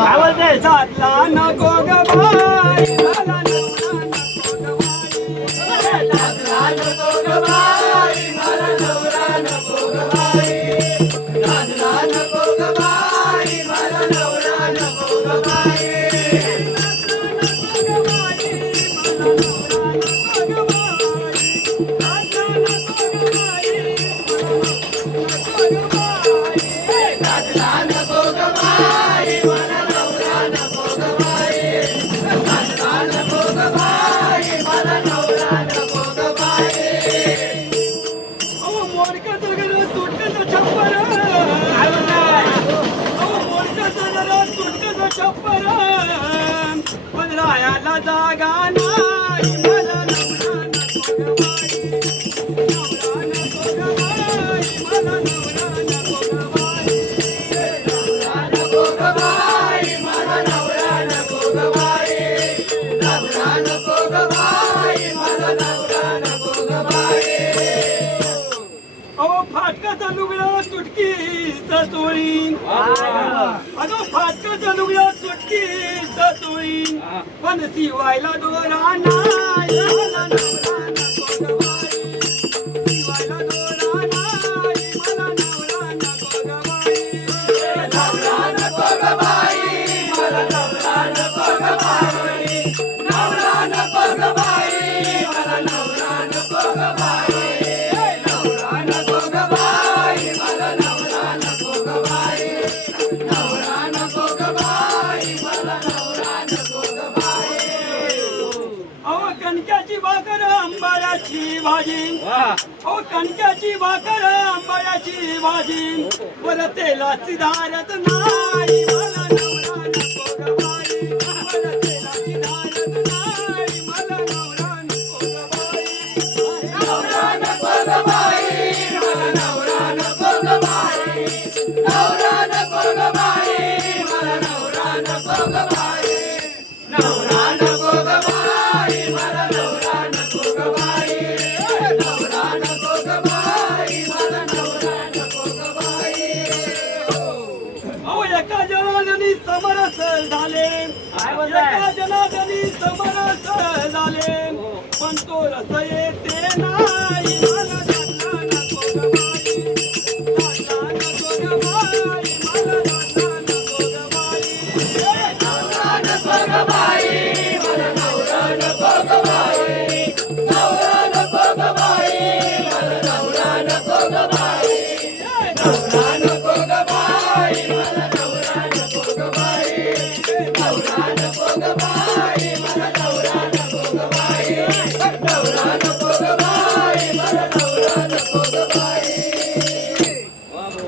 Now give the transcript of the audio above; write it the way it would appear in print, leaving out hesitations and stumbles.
काय बोलते सातला नको ग बाई मला नवरा नको ग बाई मला नवरा नको ग बाई सातला नको ग बाई मला नवरा नको ग बाई जागा नाही मला नवरा नको ग बाई नवरा नको ग बाई मला नवरा नको ग बाई नवरा नको ग बाई मला नवरा नको ग बाई अहो फाटकाचा लुगडा तुटकीचा चोळी अगं फाटकाचा लुगडा तुटकीचा चोळी पण शिवायला दोरा नाही मला नवरा नको ग बाई शिवायला दोरा नाही मला नवरा नको ग बाई नवरा नको ग बाई मला नवरा नको ग बाई नवरा नको ग बाई मला नवरा नको ग बाई नवरा नको ग बाई मला नवरा नको ग बाई नवरा नको ग बाई मला नवरा नको ग बाई अहो कणक्याची भाकर आंबाड्याची भाजी अहो कणक्याची भाकर आंबाड्याची भाजी वर तेलाची धारत नाही मला नवरा नको ग बाई वर तेलाची धारत नाही मला नवरा नको ग बाई नवरा नको ग बाई मला नवरा नको ग बाई नवरा नको ग बाई मला नवरा नको ग बाई नवरा नको ग बाई मला नवरा नको ग बाई नवरा नको ग बाई मला नवरा नको ग बाई अहो एका जनार्दनी समरस झाले एका जनार्दनी समरस झाले पण तो रस येते नाही मला दादा नको ग बाई दादा नको ग बाई मला दादा नको ग बाई नवरा नको ग बाई मला नवरा नको ग बाई नवरा नको ग बाई मला नवरा नको ग बाई नवरा नको ग बाई मला नवरा नको ग बाई नवरा नको ग बाई मला नवरा नको ग बाई नवरा नको